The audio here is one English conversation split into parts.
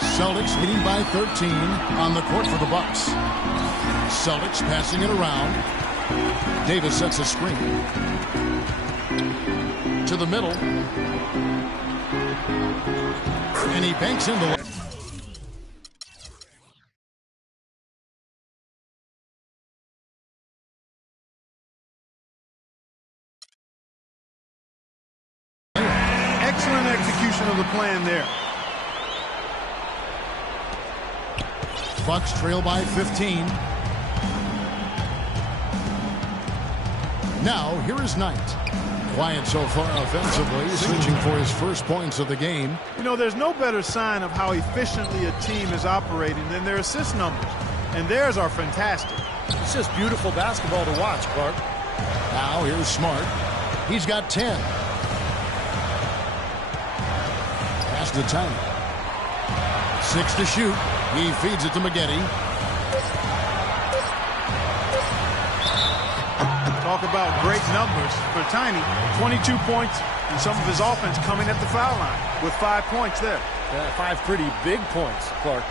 Celtics leading by 13 on the court for the Bucks. Celtics passing it around. Davis sets a screen. To the middle. And he banks in the... Excellent execution of the plan there. Bucks trail by 15. Now, here is Knight. Quiet so far offensively, searching for his first points of the game. You know, there's no better sign of how efficiently a team is operating than their assist numbers. And theirs are fantastic. It's just beautiful basketball to watch, Clark. Now, here's Smart. He's got 10. Pass to Tiny. 6 to shoot. He feeds it to Maggette. Talk about great numbers for Tiny. 22 points and some of his offense coming at the foul line with 5 points there. 5 pretty big points, Clark.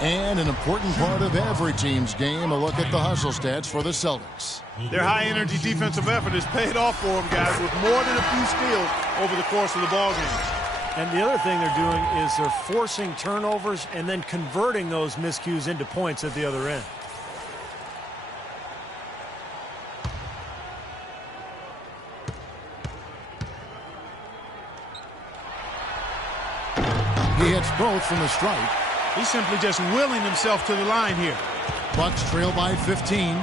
And an important part of every team's game, a look at the hustle stats for the Celtics. Their high-energy defensive effort has paid off for them, guys, with more than a few steals over the course of the ballgame. And the other thing they're doing is they're forcing turnovers and then converting those miscues into points at the other end. He hits both from the stripe. He's simply just willing himself to the line here. Bucks trail by 15.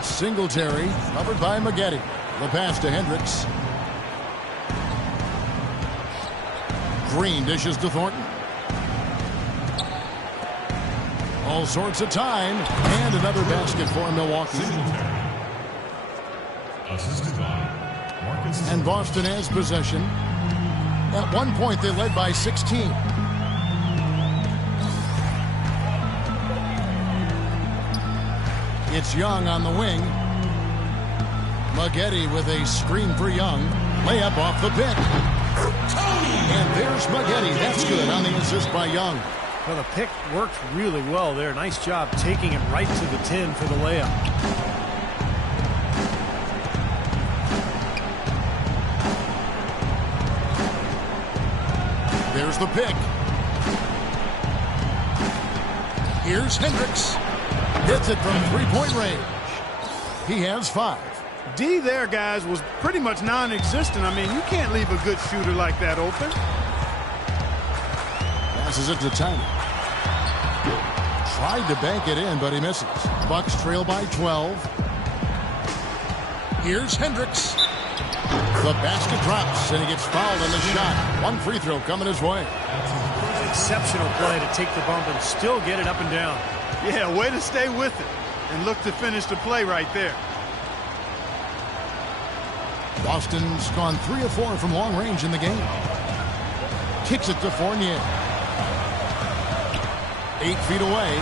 Singletary, covered by Maggette. The pass to Hendricks. Green dishes to Thornton. All sorts of time. And another basket for Milwaukee. And Boston has possession. At one point, they led by 16. It's Young on the wing. Maggette with a screen for Young. Layup off the pick. And there's Maggette. That's good on the assist by Young. Well, the pick worked really well there. Nice job taking it right to the 10 for the layup. There's the pick. Here's Hendricks. Hits it from three-point range. He has 5. D there, guys, was pretty much non-existent. I mean, you can't leave a good shooter like that open. Passes it to Tiny. Tried to bank it in, but he misses. Bucks trail by 12. Here's Hendricks. The basket drops, and he gets fouled on the shot. One free throw coming his way. Exceptional play to take the bump and still get it up and down. Yeah, way to stay with it and look to finish the play right there. Boston's gone 3 of 4 from long range in the game. Kicks it to Fournier. 8 feet away.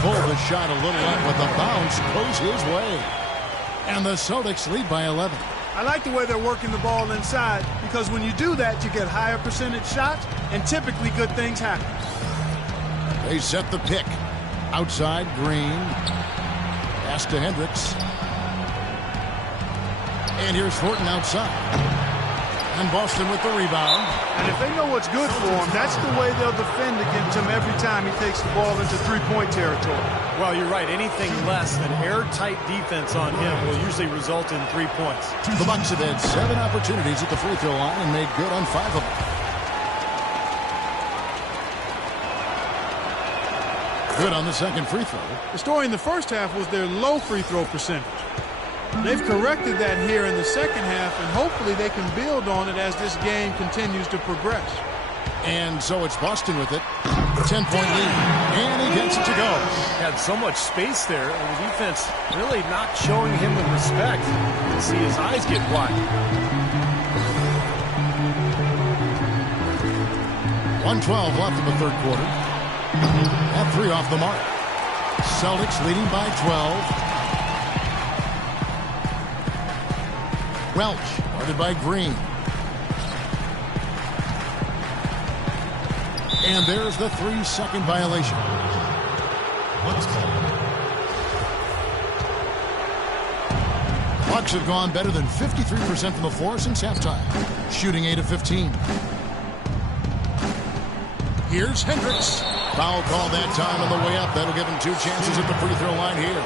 Pulled the shot a little up, but the bounce goes his way. And the Celtics lead by 11. I like the way they're working the ball inside, because when you do that, you get higher percentage shots, and typically good things happen. They set the pick. Outside, Green. Pass to Hendricks. And here's Thornton outside. And Boston with the rebound. And if they know what's good for him, that's the way they'll defend against him every time he takes the ball into three-point territory. Well, you're right. Anything less than airtight defense on him will usually result in 3 points. The Bucks have had 7 opportunities at the free throw line and made good on 5 of them. Good on the second free throw. The story in the first half was their low free throw percentage. They've corrected that here in the second half, and hopefully they can build on it as this game continues to progress. And so it's Boston with it. 10-point lead. And he gets it to go. Had so much space there, and the defense really not showing him the respect. You can see his eyes get wide. 1:12 left in the third quarter. At 3 off the mark. Celtics leading by 12. Welch, guarded by Green. And there's the 3-second violation. Bucks have gone better than 53% from the floor since halftime, shooting 8 of 15. Here's Hendricks. Foul call that time on the way up. That'll give him 2 chances at the free throw line here.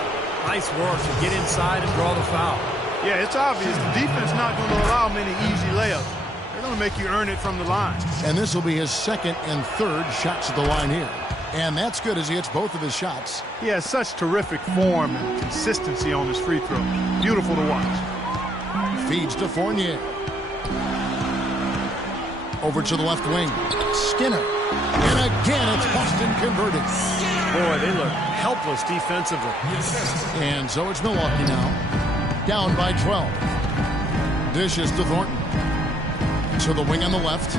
Nice work to get inside and draw the foul. Yeah, it's obvious. The defense not going to allow many easy layups. They're going to make you earn it from the line. And this will be his 2nd and 3rd shots at the line here. And that's good as he hits both of his shots. He has such terrific form and consistency on his free throw. Beautiful to watch. Feeds to Fournier. Over to the left wing. Skinner. And again, it's Boston converting. Boy, they look helpless defensively. And so it's Milwaukee now. Down by 12. Dishes to Thornton. To the wing on the left.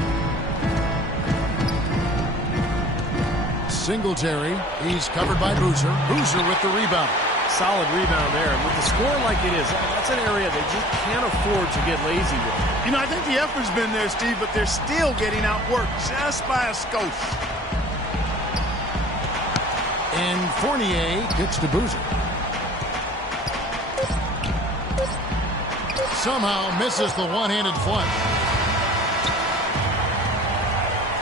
Singletary. He's covered by Boozer. Boozer with the rebound. Solid rebound there. And with the score like it is, that's an area they just can't afford to get lazy with. You know, I think the effort's been there, Steve, but they're still getting outworked just by a skosh. And Fournier gets to Boozer. Somehow misses the one-handed flush.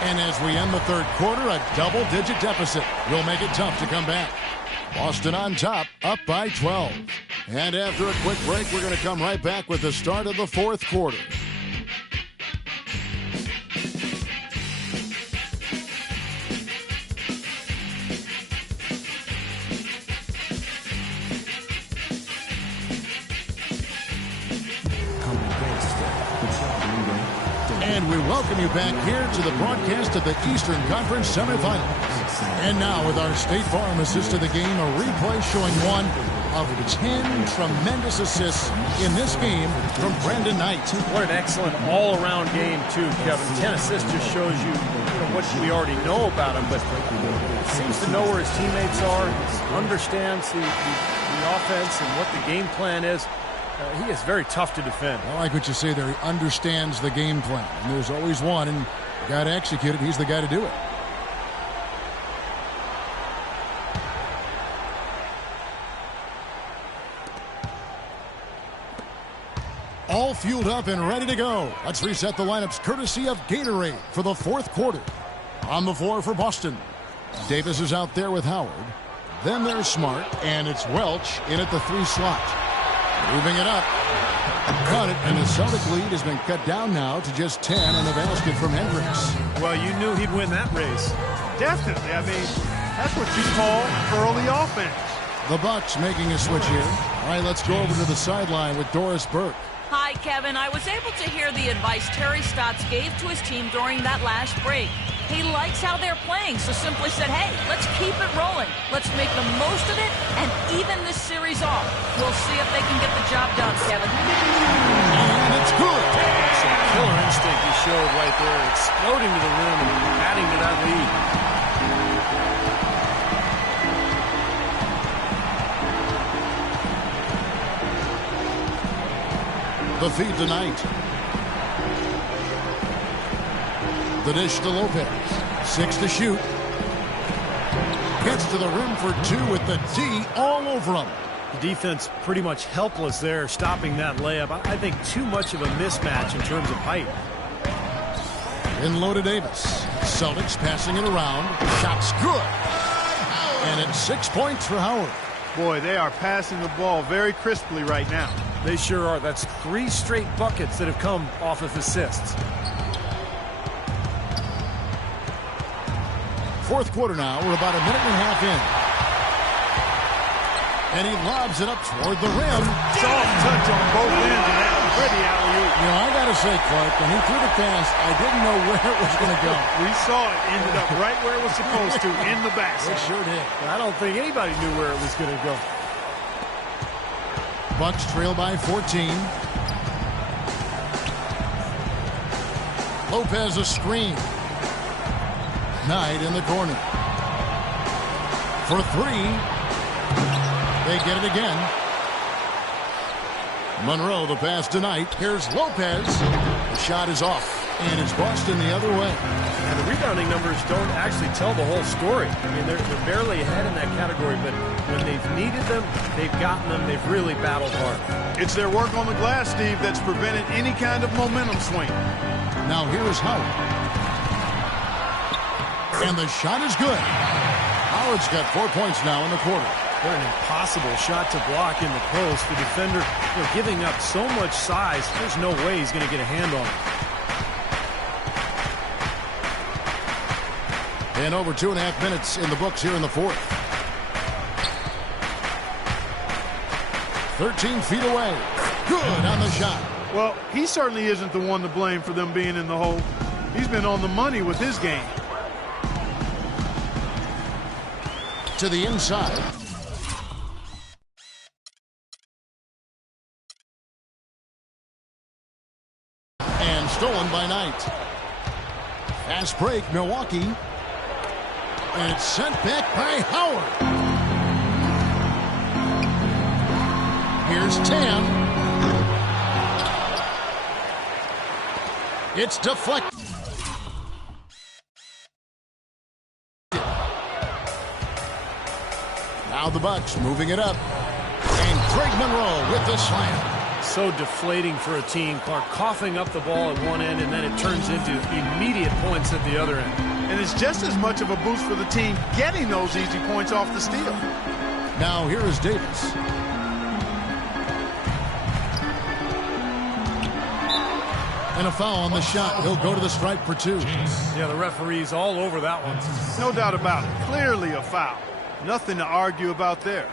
And as we end the 3rd quarter, a double-digit deficit will make it tough to come back. Boston on top, up by 12. And after a quick break, we're going to come right back with the start of the 4th quarter. And we welcome you back here to the broadcast of the Eastern Conference semifinals. And now with our State Farm assist to the game, a replay showing one of 10 tremendous assists in this game from Brandon Knight. What an excellent all-around game, too, Kevin. 10 assists just shows you, what we already know about him, but seems to know where his teammates are, understands the offense and what the game plan is. He is very tough to defend. I like what you say there. He understands the game plan. And there's always one, and you got to execute it. He's the guy to do it. All fueled up and ready to go. Let's reset the lineups courtesy of Gatorade for the 4th quarter. On the floor for Boston. Davis is out there with Howard. Then there's Smart, and it's Welch in at the 3 slot. Moving it up. Cut it, and the Celtic lead has been cut down now to just 10 and a basket from Hendricks. Well, you knew he'd win that race. Definitely. I mean, that's what you call early offense. The Bucks making a switch here. All right, let's go over to the sideline with Doris Burke. Hi, Kevin. I was able to hear the advice Terry Stotts gave to his team during that last break. He likes how they're playing, so simply said, hey, let's keep it rolling. Let's make the most of it and even this series off. We'll see if they can get the job done, Kevin. And it's good. Some killer instinct he showed right there, exploding to the rim and adding to that lead. The feed tonight. The dish to Lopez. 6 to shoot. Gets to the rim for 2 with the D all over him. The defense pretty much helpless there, stopping that layup. I think too much of a mismatch in terms of height. In low to Davis. Celtics passing it around. Shot's good. And it's 6 points for Howard. Boy, they are passing the ball very crisply right now. They sure are. That's 3 straight buckets that have come off of assists. 4th quarter now. We're about a minute and a half in. And he lobs it up toward the rim. Soft touch on both ends of that. Pretty alley-oop. You know, I got to say, Clark, when he threw the pass, I didn't know where it was going to go. We saw it. Ended up right where it was supposed to, in the basket. It sure did. I don't think anybody knew where it was going to go. Bucks trail by 14. Lopez a screen. Knight in the corner. For 3. They get it again. Monroe the pass tonight. Here's Lopez. The shot is off, and it's Boston the other way. And the rebounding numbers don't actually tell the whole story. I mean, they're barely ahead in that category, but when they've needed them, they've gotten them. They've really battled hard. It's their work on the glass, Steve, that's prevented any kind of momentum swing. Now here is Howard. And the shot is good. Howard's got 4 points now in the quarter. What an impossible shot to block in the post. The defender, giving up so much size, there's no way he's going to get a hand on it. And over 2.5 minutes in the books here in the fourth. 13 feet away. Good on the shot. Well, he certainly isn't the one to blame for them being in the hole. He's been on the money with his game. To the inside. And stolen by Knight. Fast break, Milwaukee. And it's sent back by Howard. Here's Tam. It's deflected. Now the Bucks moving it up. And Craig Monroe with the slam. So deflating for a team. Clark coughing up the ball at one end, and then it turns into immediate points at the other end. And it's just as much of a boost for the team getting those easy points off the steal. Now here is Davis. And a foul on the shot. He'll go to the stripe for 2. Yeah, the referee's all over that one. No doubt about it. Clearly a foul. Nothing to argue about there.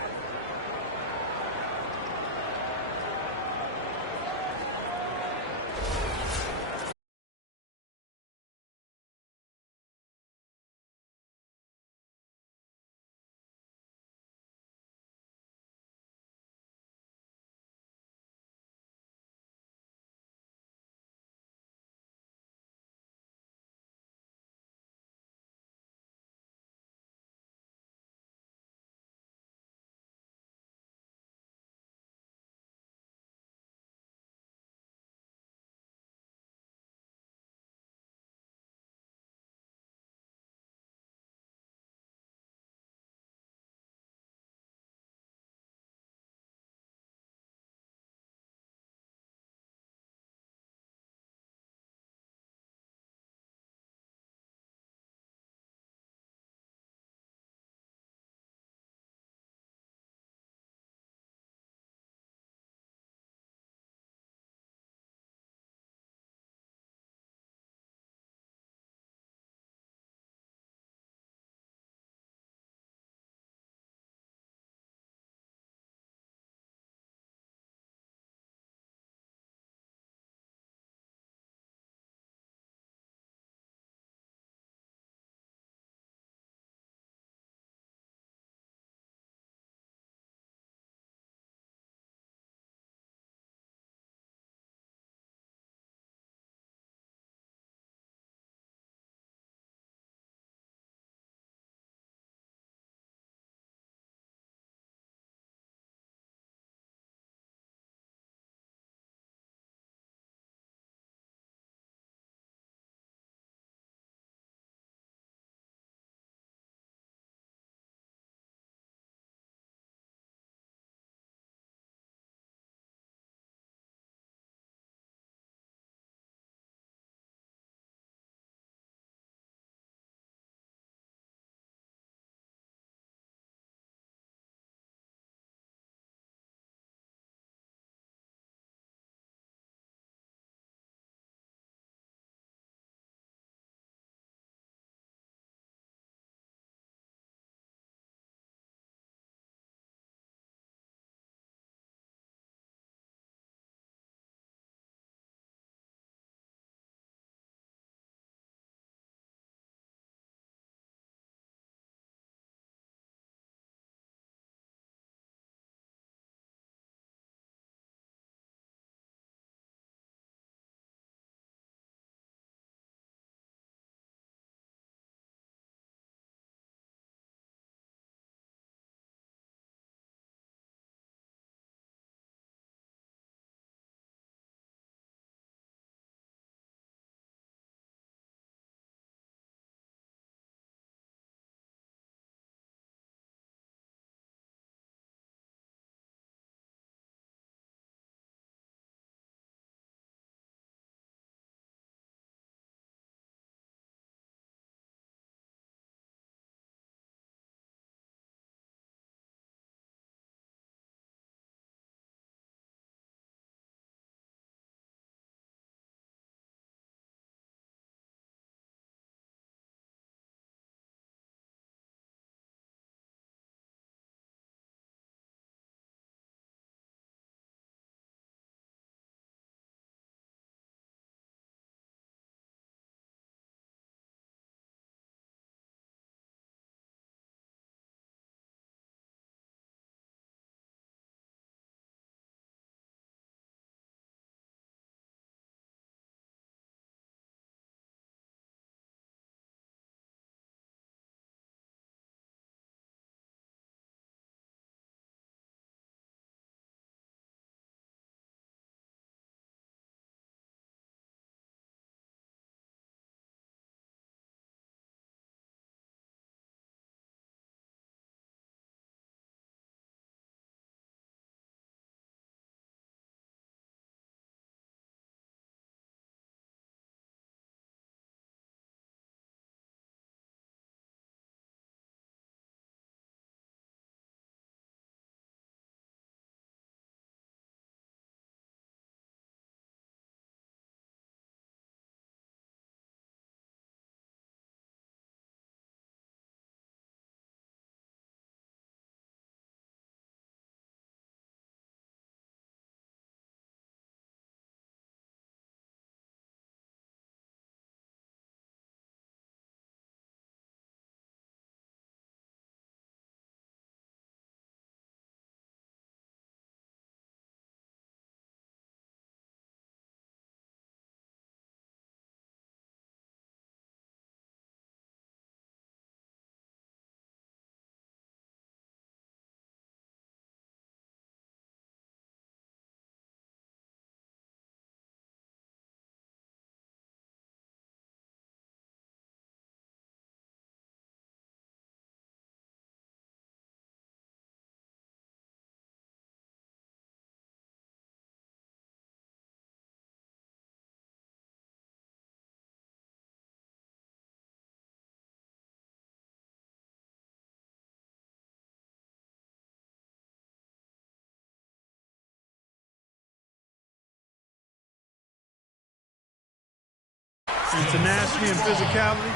and tenacity and physicality.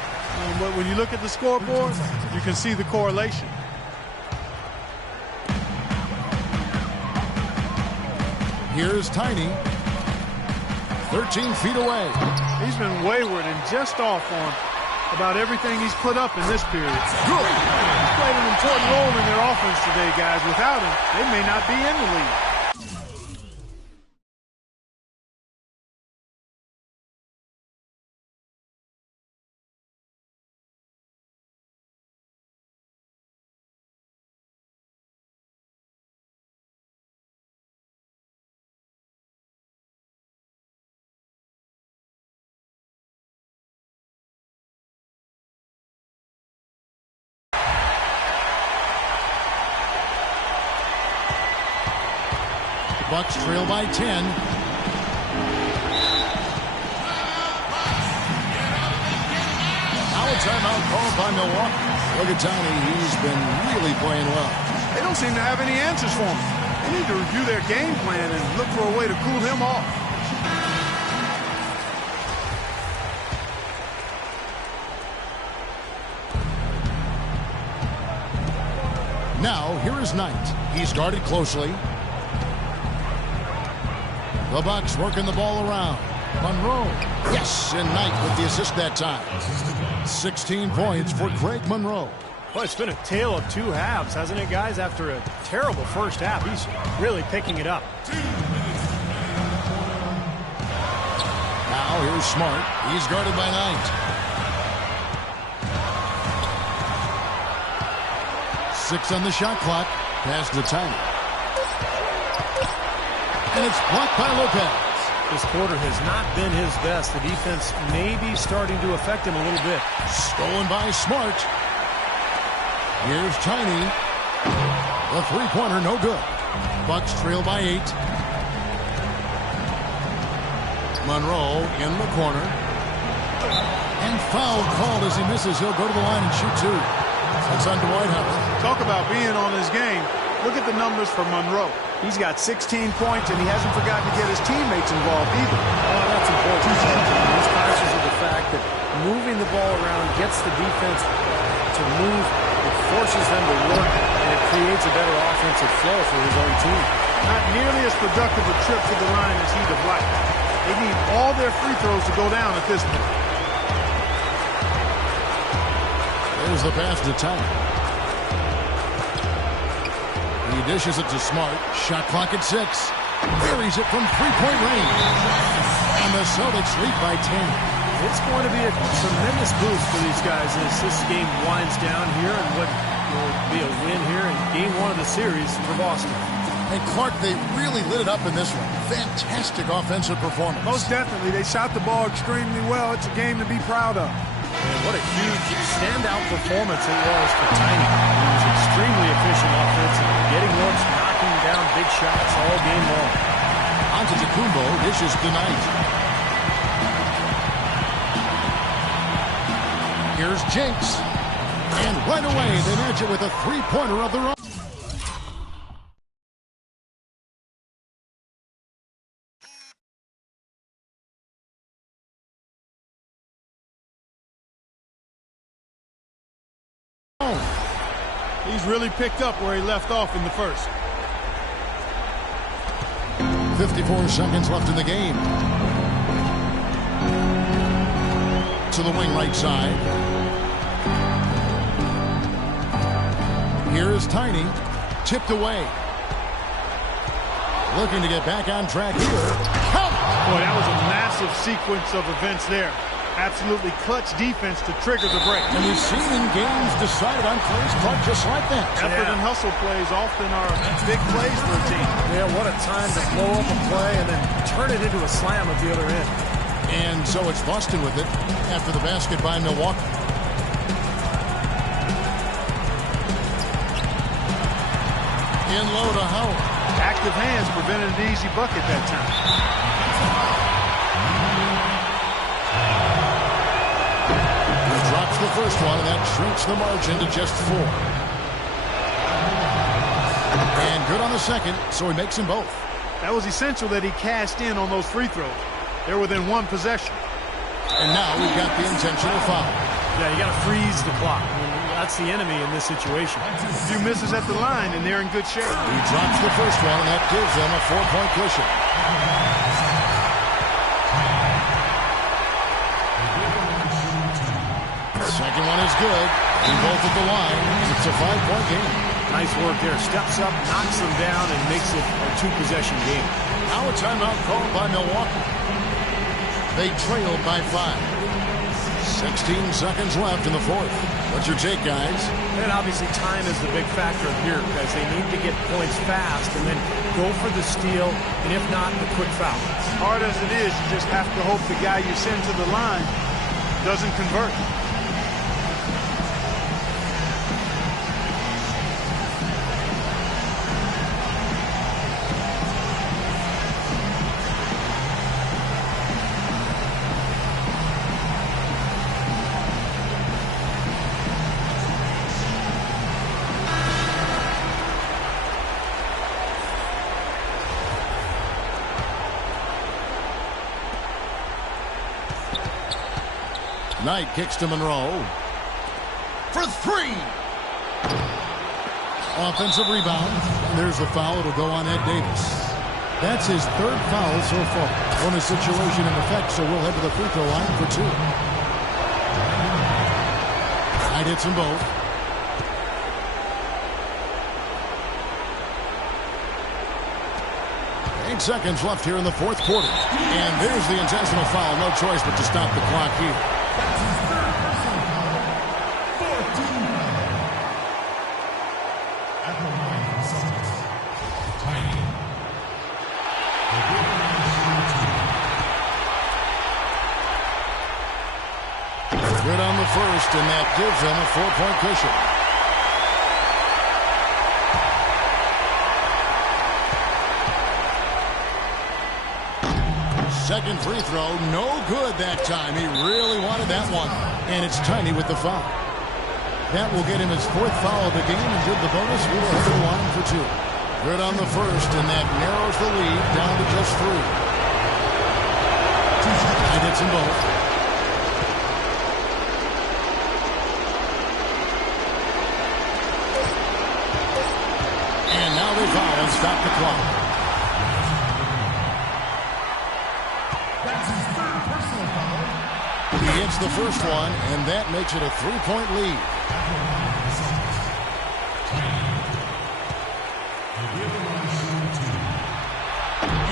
But when you look at the scoreboard, you can see the correlation. Here's Tiny. 13 feet away. He's been wayward and just off on about everything he's put up in this period. Good. He's played an important role in their offense today, guys. Without him, they may not be in the league. Bucks trail by 10. Now a timeout called by Milwaukee. Look at Tiny. He's been really playing well. They don't seem to have any answers for him. They need to review their game plan and look for a way to cool him off. Now, here is Knight. He's guarded closely. The Bucks working the ball around. Monroe. Yes, and Knight with the assist that time. 16 points for Craig Monroe. Well, it's been a tale of two halves, hasn't it, guys? After a terrible first half, he's really picking it up. Now, here's Smart. He's guarded by Knight. 6 on the shot clock. Pass to Tiny. And it's blocked by Lopez. This quarter has not been his best. The defense may be starting to affect him a little bit. Stolen by Smart. Here's Tiny. The three-pointer, no good. Bucks trail by 8. Monroe in the corner. And foul called as he misses. He'll go to the line and shoot 2. That's on Dwight Howard. Talk about being on his game. Look at the numbers for Monroe. He's got 16 points, and he hasn't forgotten to get his teammates involved either. Oh, that's important. He's conscious of the fact that moving the ball around gets the defense to move. It forces them to work, and it creates a better offensive flow for his own team. Not nearly as productive a trip to the line as he'd have liked. They need all their free throws to go down at this point. There's the pass to Tiny. He dishes it to Smart. Shot clock at 6. Buries it from three-point range. And the Celtics lead by 10. It's going to be a tremendous boost for these guys as this game winds down here and what will be a win here in Game 1 of the series for Boston. And Clark, they really lit it up in this one. Fantastic offensive performance. Most definitely. They shot the ball extremely well. It's a game to be proud of. And what a huge standout performance it was for Tiny. He was extremely efficient offensively, getting looks, knocking down big shots all game long. Antetokounmpo dishes to Knight. Here's Jinx. And right away, they match it with a three-pointer of their own. He's really picked up where he left off in the first. 54 seconds left in the game. To the wing right side. Here is Tiny. Tipped away. Looking to get back on track here. Count! Boy, that was a massive sequence of events there. Absolutely clutch defense to trigger the break. And we've seen in games decided on plays caught just like that. Effort and hustle plays often are big plays for a team. Yeah, what a time to blow up a play and then turn it into a slam at the other end. And so it's Boston with it after the basket by Milwaukee. In low to Howard. Active hands prevented an easy bucket that time. Drops the first one, and that shrinks the margin to just 4. And good on the second, so he makes them both. That was essential that he cashed in on those free throws. They're within one possession. And now we've got the intentional foul. Yeah, you got to freeze the clock. I mean, that's the enemy in this situation. A few misses at the line, and they're in good shape. He drops the first one, and that gives them a 4-point cushion. Second one is good. They both at the line. It's a 5-point game. Nice work there. Steps up, knocks them down, and makes it a 2-possession game. Now a timeout called by Milwaukee. They trailed by 5. 16 seconds left in the fourth. What's your take, guys? And obviously time is the big factor here because they need to get points fast and then go for the steal, and if not, the quick foul. Hard as it is, you just have to hope the guy you send to the line doesn't convert. Knight kicks to Monroe. For 3! Offensive rebound. And there's the foul. It'll go on Ed Davis. That's his third foul so far. Bonus situation in effect, so we'll head to the free throw line for 2. Knight hits them both. Seconds left here in the fourth quarter. And there's the intentional foul. No choice but to stop the clock here. Good on the first, and that gives them a 4-point cushion. Second free throw, no good that time. He really wanted that one. And it's Tiny with the foul. That will get him his 4th foul of the game, and with the bonus, we will head to the line for 2. Good on the first, and that narrows the lead down to just 3. And hits them both. And now they foul and stop the clock. He hits the first one, and that makes it a 3-point lead.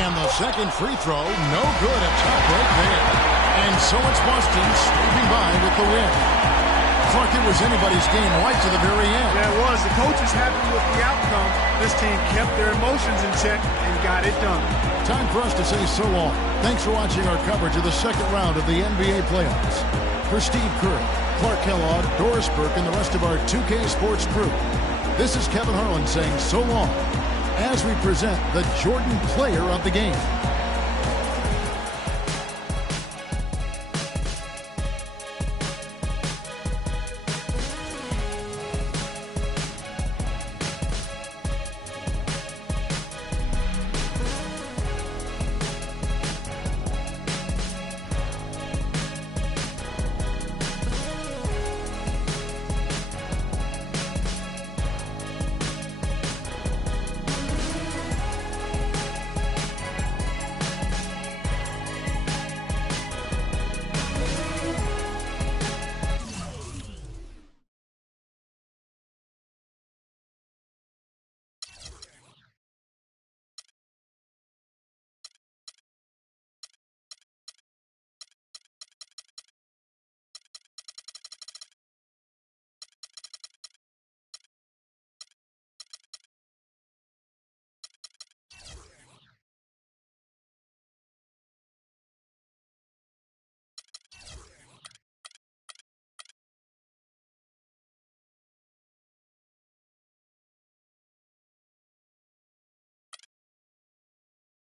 And the second free throw, no good. A top break there. And so it's Boston sweeping by with the win. Clark, it was anybody's game right to the very end. Yeah, it was. The coach is happy with the outcome. This team kept their emotions in check and got it done. Time for us to say so long. Thanks for watching our coverage of the second round of the NBA playoffs. For Steve Kerr, Clark Kellogg, Doris Burke, and the rest of our 2K Sports crew, this is Kevin Harlan saying so long as we present the Jordan Player of the Game.